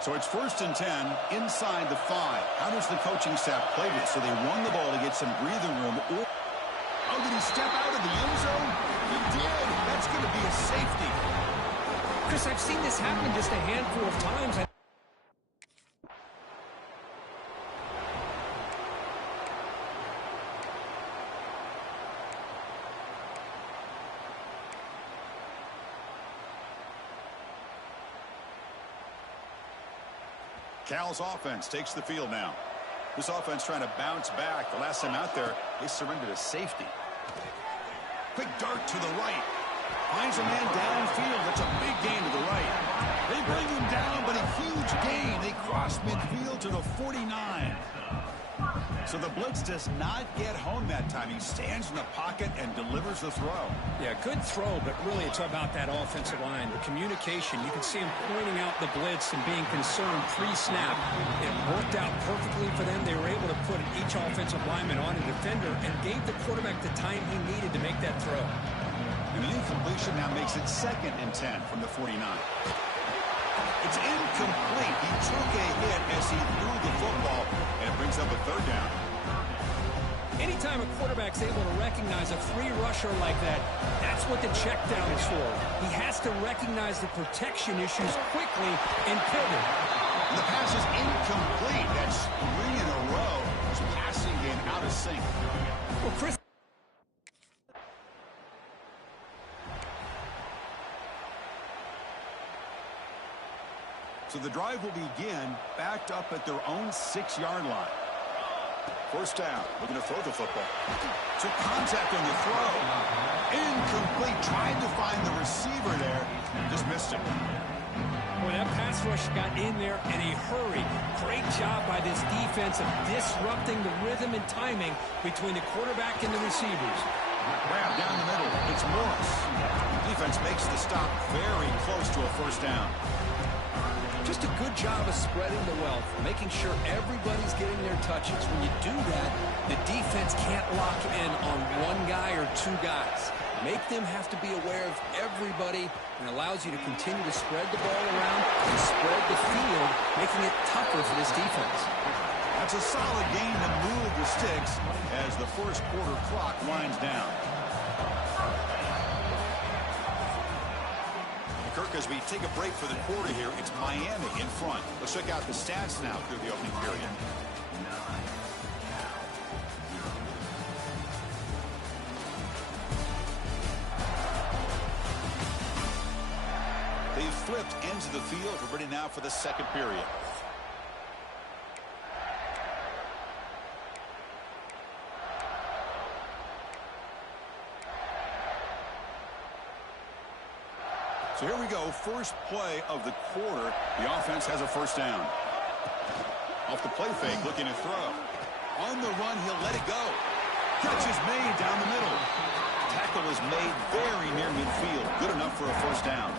So it's 1st and 10 inside the 5. How does the coaching staff play this? So they run the ball to get some breathing room. Oh, did he step out of the end zone? He did. That's going to be a safety. Chris, I've seen this happen just a handful of times. Cal's offense takes the field now. This offense trying to bounce back. The last time out there, they surrendered a safety. Quick dart to the right. Finds a man downfield. That's a big gain to the right. They bring him down, but a huge gain. They cross midfield to the 49. So the blitz does not get home that time. He stands in the pocket and delivers the throw. Yeah, good throw, but really it's about that offensive line. The communication, you can see him pointing out the blitz and being concerned pre-snap. It worked out perfectly for them. They were able to put each offensive lineman on a defender and gave the quarterback the time he needed to make that throw. And the incompletion now makes it 2nd and 10 from the 49. It's incomplete. He took a hit as he threw the football, and it brings up a 3rd down. Anytime a quarterback's able to recognize a free rusher like that, that's what the check down is for. He has to recognize the protection issues quickly and pivot. And the pass is incomplete. That's 3 in a row. His passing game out of sync. Well, Chris. So the drive will begin backed up at their own 6-yard line. 1st down. Looking to throw the football. Took contact on the throw. Incomplete. Tried to find the receiver there. Just missed him. Boy, that pass rush got in there in a hurry. Great job by this defense of disrupting the rhythm and timing between the quarterback and the receivers. Grab down the middle. It's Morris. Defense makes the stop very close to a 1st down. Just a good job of spreading the wealth, making sure everybody's getting their touches. When you do that, the defense can't lock in on one guy or 2 guys. Make them have to be aware of everybody, and allows you to continue to spread the ball around and spread the field, making it tougher for this defense. That's a solid gain to move the sticks as the 1st quarter clock winds down. Kirk, as we take a break for the quarter here, it's Miami in front. Let's check out the stats now through the opening period. They've flipped ends of the field. We're ready now for the 2nd period. So here we go, 1st play of the quarter. The offense has a 1st down. Off the play fake, looking to throw. On the run, he'll let it go. Catch is made down the middle. Tackle is made very near midfield. Good enough for a 1st down.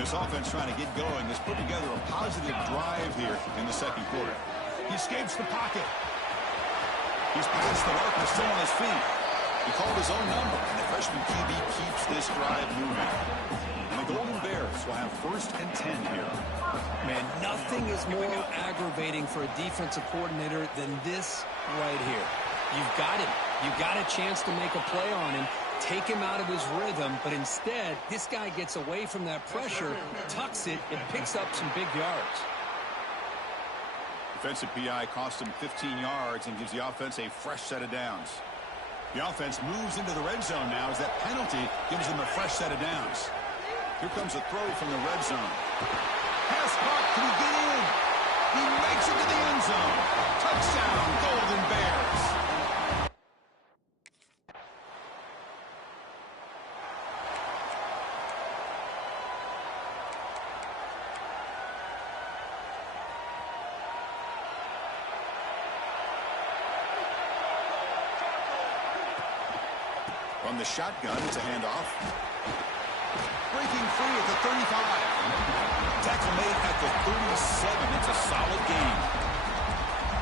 This offense trying to get going has put together a positive drive here in the 2nd quarter. He escapes the pocket. He's past the mark, but still on his feet. He called his own number, and the freshman QB keeps this drive moving. And the Golden Bears will have 1st and 10 here. Man, nothing is more aggravating for a defensive coordinator than this right here. You've got him. You've got a chance to make a play on him, take him out of his rhythm, but instead, this guy gets away from that pressure, tucks it, and picks up some big yards. Defensive PI cost him 15 yards and gives the offense a fresh set of downs. The offense moves into the red zone now as that penalty gives them a fresh set of downs. Here comes a throw from the red zone. Pass caught. Can he get in? He makes it to the end zone. Touchdown, Golden Bears. From the shotgun, it's a handoff. Breaking free at the 35. Tackle made at the 37. It's a solid gain.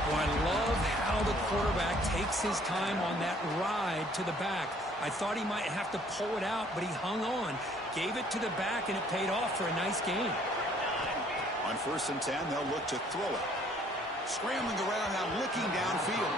Well, I love how the quarterback takes his time on that ride to the back. I thought he might have to pull it out, but he hung on. Gave it to the back, and it paid off for a nice gain. On On 1st and 10, they'll look to throw it. Scrambling around now, looking downfield.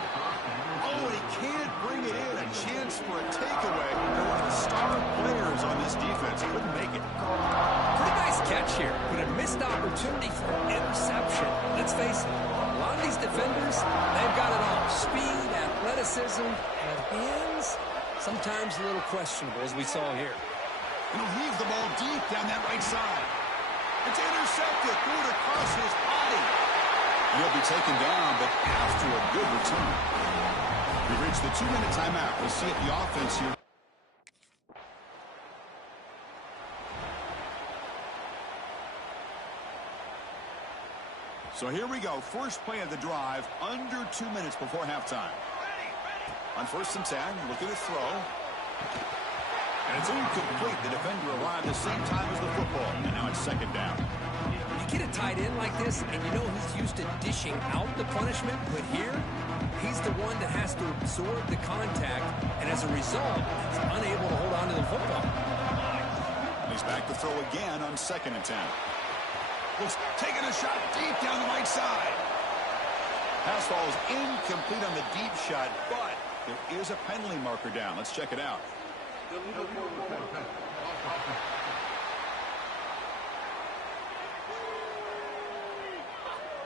Oh, and he can't bring it in. A chance for a takeaway. They're one of the star players on this defense. Couldn't make it. Pretty nice catch here, but a missed opportunity for interception. Let's face it, a lot of these defenders, they've got it all. Speed, athleticism, and hands, sometimes a little questionable, as we saw here. And he'll heave the ball deep down that right side. It's intercepted. Threw it across his body. And he'll be taken down, but after a good return. We've reached the 2-minute timeout. We'll see if the offense here. So here we go. First play of the drive, under 2 minutes before halftime. On 1st and 10, looking to throw. And it's incomplete. The defender arrived at the same time as the football. And now it's 2nd down. You get a tight end like this, and you know he's used to dishing out the punishment, but here, he's the one that has to absorb the contact, and as a result, he's unable to hold on to the football. And he's back to throw again on 2nd and 10. Looks taking a shot deep down the right side. Pass ball is incomplete on the deep shot, but there is a penalty marker down. Let's check it out.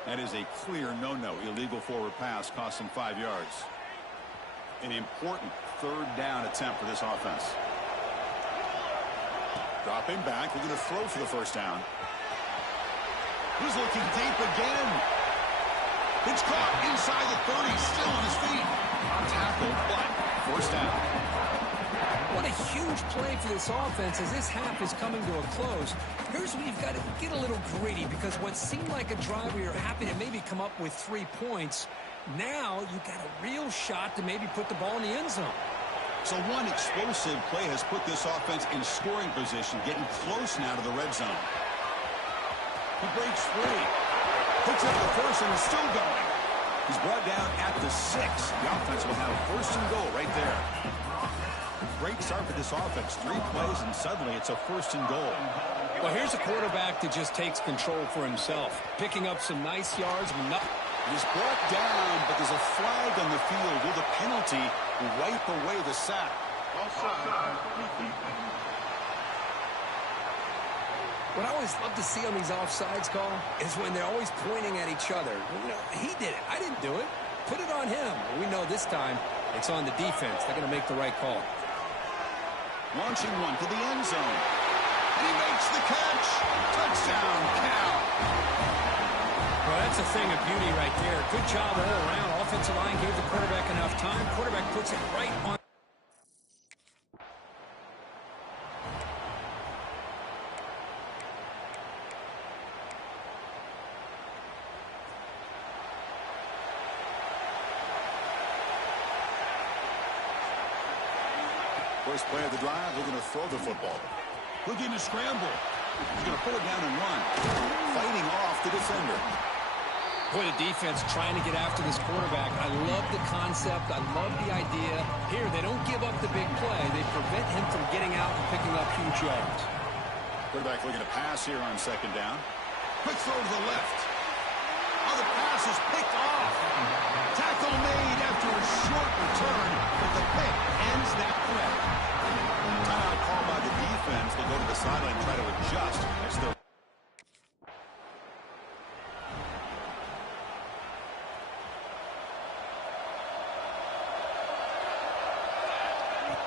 That is a clear no-no. Illegal forward pass cost him 5 yards. An important 3rd down attempt for this offense. Dropping back. We're going to throw for the 1st down. He's looking deep again. It's caught inside the 30. Still on his feet. Tackled, but 1st down. What a huge play for this offense as this half is coming to a close. Here's where you've got to get a little greedy, because what seemed like a drive where you're happy to maybe come up with 3 points, now you've got a real shot to maybe put the ball in the end zone. So one explosive play has put this offense in scoring position, getting close now to the red zone. He breaks free. Picks up the 1st and is still going. He's brought down at the 6. The offense will have 1st and goal right there. Great start for this offense. 3 plays, and suddenly it's a 1st and goal. Well, here's a quarterback that just takes control for himself, picking up some nice yards. He's brought down, but there's a flag on the field. Will the penalty wipe away the sack? What I always love to see on these offsides call is when they're always pointing at each other. You know, he did it. I didn't do it. Put it on him. We know this time it's on the defense. They're going to make the right call. Launching one to the end zone. And he makes the catch. Touchdown, Cal. Well, that's a thing of beauty right there. Good job all around. Offensive line gave the quarterback enough time. Quarterback puts it right on. First play of the drive, we're going to throw the football. Looking to scramble. He's going to pull it down and run. Fighting off the defender. Boy, the defense trying to get after this quarterback. I love the concept. I love the idea. Here, they don't give up the big play. They prevent him from getting out and picking up huge yards. Quarterback looking to pass here on 2nd down. Quick throw to the left. Oh, the pass is picked off. Tackle made after a short return, but the pick ends that play. Timeout call by the defense. They'll go to the sideline and try to adjust. It's their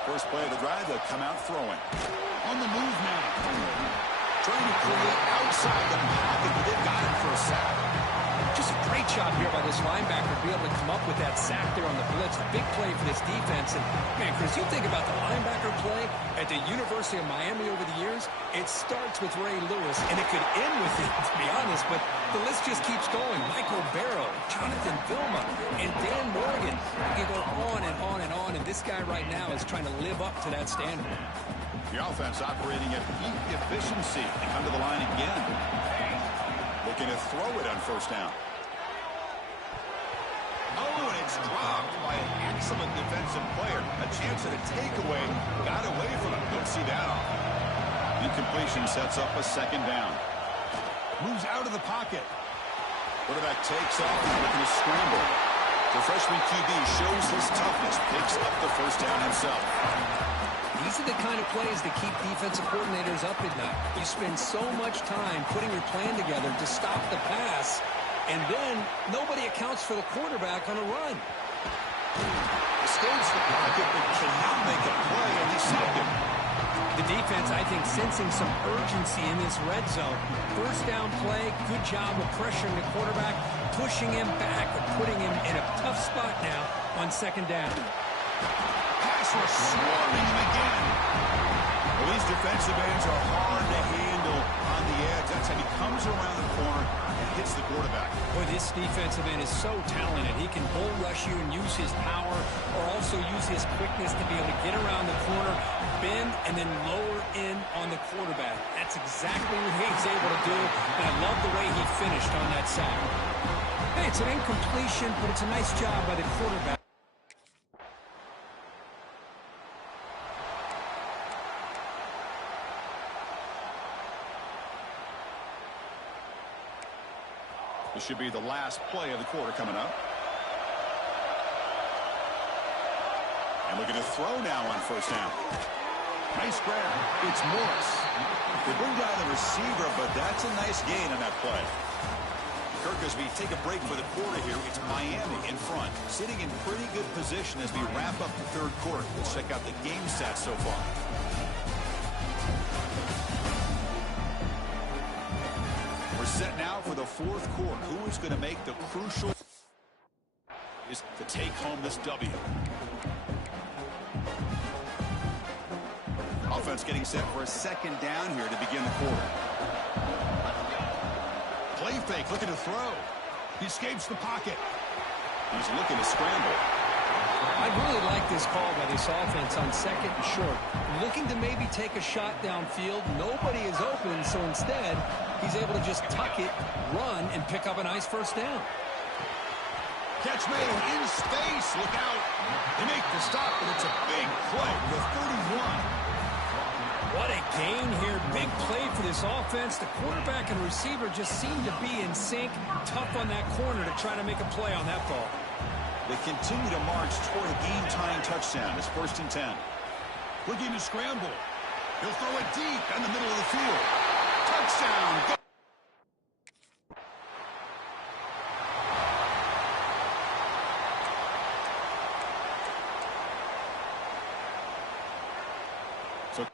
first play of the drive. They'll come out throwing. On the move now. Trying to create outside the pocket, but they've got him for a sack. Just a great job here by this linebacker to be able to come up with that sack there on the blitz. Big play for this defense. And, man, Chris, you think about the linebacker play at the University of Miami over the years, it starts with Ray Lewis, and it could end with it, to be honest, but the list just keeps going. Michael Barrow, Jonathan Vilma, and Dan Morgan. You can go on and on and on, and this guy right now is trying to live up to that standard. The offense operating at peak efficiency. They come to the line again. Looking to throw it on 1st down. Oh, and it's dropped by an excellent defensive player. A chance at a takeaway. Got away from him. Don't see that often. Incompletion sets up a 2nd down. Moves out of the pocket. Quarterback takes off, looking to scramble. The freshman QB shows his toughness, picks up the first down himself. These are the kind of plays that keep defensive coordinators up at night. You spend so much time putting your plan together to stop the pass, and then nobody accounts for the quarterback on a run. Escapes the pocket, but cannot make a play, and he sacked him. The defense, I think, sensing some urgency in this red zone. First down play, good job of pressuring the quarterback, pushing him back, and putting him in a tough spot now on second down. Pass rush swarming him again. Well, these defensive ends are hard to handle on the edge. That's how he comes around the corner and hits the quarterback. Boy, this defensive end is so talented. He can bull rush you and use his power, or also use his quickness to be able to get around the corner, bend, and then lower in on the quarterback. That's exactly what he's able to do, and I love the way he finished on that sack. Hey, it's an incompletion, but it's a nice job by the quarterback. This should be the last play of the quarter coming up. And looking to throw now on first down. Nice grab. It's Morris. They bring down the receiver, but that's a nice gain on that play. Kirk, as we take a break for the quarter here, it's Miami in front, sitting in pretty good position as we wrap up the third quarter. Let's check out the game stats so far. We're set now for the fourth quarter. Who is going to make the crucial is to take home this W? Offense getting set for a second down here to begin the quarter. Play fake, looking to throw. He escapes the pocket. He's looking to scramble. I really like this call by this offense on second and short. Looking to maybe take a shot downfield. Nobody is open, so instead, he's able to just tuck it, run, and pick up a nice first down. Catch made in space. Look out. They make the stop, but it's a big play with 31. What a gain here. Big play for this offense. The quarterback and receiver just seem to be in sync. Tough on that corner to try to make a play on that ball. They continue to march toward a game-tying touchdown. It's 1st and 10. Looking to scramble. He'll throw it deep in the middle of the field. Touchdown. So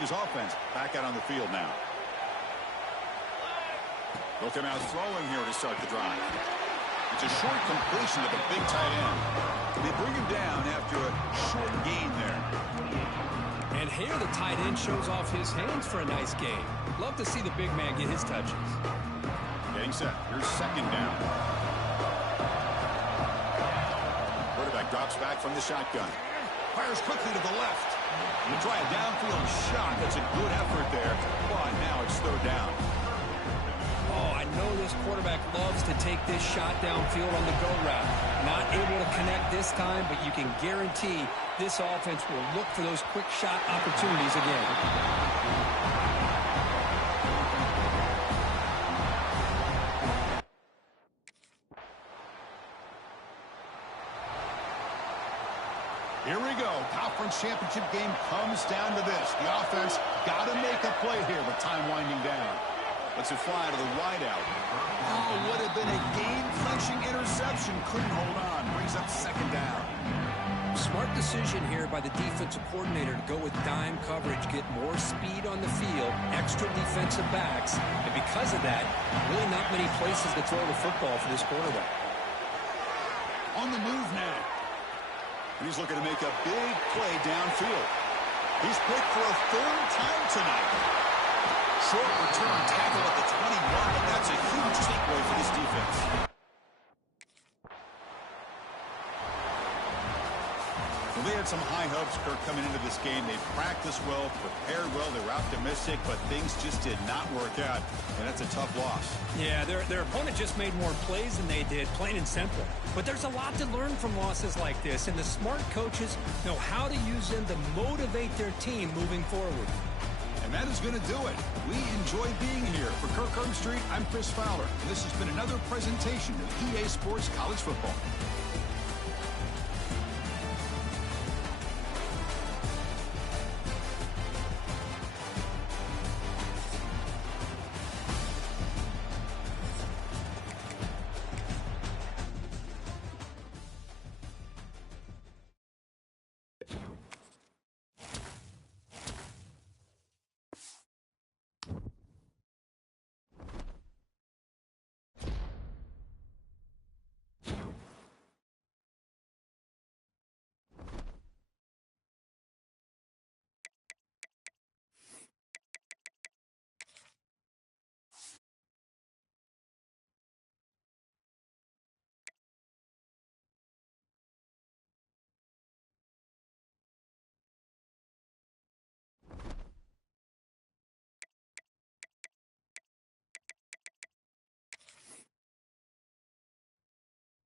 his offense back out on the field now. They'll come out throwing here to start the drive. It's a short completion to the big tight end. They bring him down after a short gain there. And here the tight end shows off his hands for a nice gain. Love to see the big man get his touches. Getting set. Here's second down. Quarterback drops back from the shotgun. Fires quickly to the left. We'll try a downfield shot. That's a good effort there. But now it's third down. Oh, I know this quarterback loves to take this shot downfield on the go route. Not able to connect this time, but you can guarantee this offense will look for those quick shot opportunities again. Here we go. Conference championship game comes down to this. The offense got to make a play here with time winding down. Let's it fly to the wideout. Oh, would have been a game-clinching interception. Couldn't hold on. Brings up second down. Smart decision here by the defensive coordinator to go with dime coverage, get more speed on the field, extra defensive backs, and because of that, really not many places to throw the football for this quarterback. On the move now. He's looking to make a big play downfield. He's picked for a third time tonight. Short return tackle at the 21, but that's a huge takeaway for this defense. Well, they had some high hopes, Kirk, coming into this game. They practiced well, prepared well, they were optimistic, but things just did not work out, and that's a tough loss. Yeah, their opponent just made more plays than they did, plain and simple. But there's a lot to learn from losses like this, and the smart coaches know how to use them to motivate their team moving forward. And that is going to do it. We enjoy being here. For Kirk Street, I'm Chris Fowler, and this has been another presentation of EA Sports College Football.